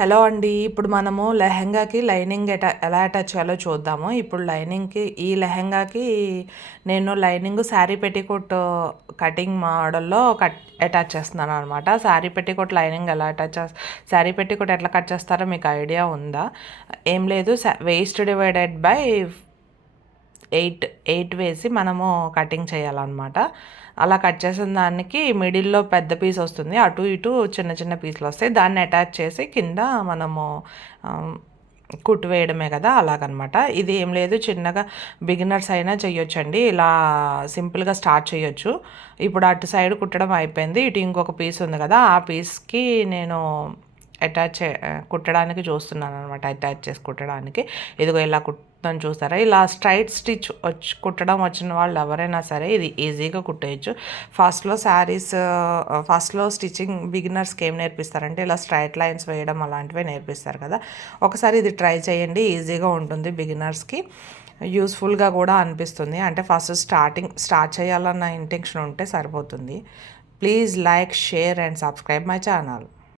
Hello అండి. ఇప్పుడు మనము లెహెంగాకి లైనింగ్ ఎలా అటాచ్ చేయాలో చూద్దాము. ఇప్పుడు ఈ లెహెంగాకి నేను లైనింగ్ శారీ పెట్టికోట్ కటింగ్ మోడల్లో అటాచ్ చేస్తున్నాను అనమాట. శారీ పెట్టికోట్ లైనింగ్ ఎలా శారీ పెట్టికోట్ ఎట్లా కట్ చేస్తారో మీకు ఐడియా ఉందా? ఏం లేదు, వేస్ట్ డివైడెడ్ బై 8 వేసి మనము కటింగ్ చేయాలన్నమాట. అలా కట్ చేసిన దానికి మిడిల్లో పెద్ద పీస్ వస్తుంది, అటు ఇటు చిన్న చిన్న పీసులు వస్తాయి. దాన్ని అటాచ్ చేసి కింద మనము కుట్టు వేయడమే కదా, అలాగనమాట. ఇది ఏం లేదు, చిన్నగా బిగినర్స్ అయినా చేయొచ్చండి. ఇలా సింపుల్గా స్టార్ట్ చేయొచ్చు. ఇప్పుడు అటు సైడ్ కుట్టడం అయిపోయింది, ఇటు ఇంకొక పీస్ ఉంది కదా, ఆ పీస్కి నేను కుట్టడానికి చూస్తున్నాను అనమాట. అటాచ్ చేసి కుట్టడానికి ఇదిగో ఇలా కుట్టడం చూస్తారా. ఇలా స్ట్రైట్ స్టిచ్ కుట్టడం వచ్చిన వాళ్ళు ఎవరైనా సరే ఇది ఈజీగా కుట్టేయచ్చు. ఫస్ట్లో స్టిచ్చింగ్ బిగినర్స్కి ఏం నేర్పిస్తారంటే ఇలా స్ట్రైట్ లైన్స్ వేయడం అలాంటివే నేర్పిస్తారు కదా. ఒకసారి ఇది ట్రై చేయండి, ఈజీగా ఉంటుంది, బిగినర్స్కి యూస్ఫుల్గా కూడా అనిపిస్తుంది. అంటే ఫస్ట్ స్టార్ట్ చేయాలన్న ఇంటెన్షన్ ఉంటే సరిపోతుంది. Please like, share and subscribe my channel.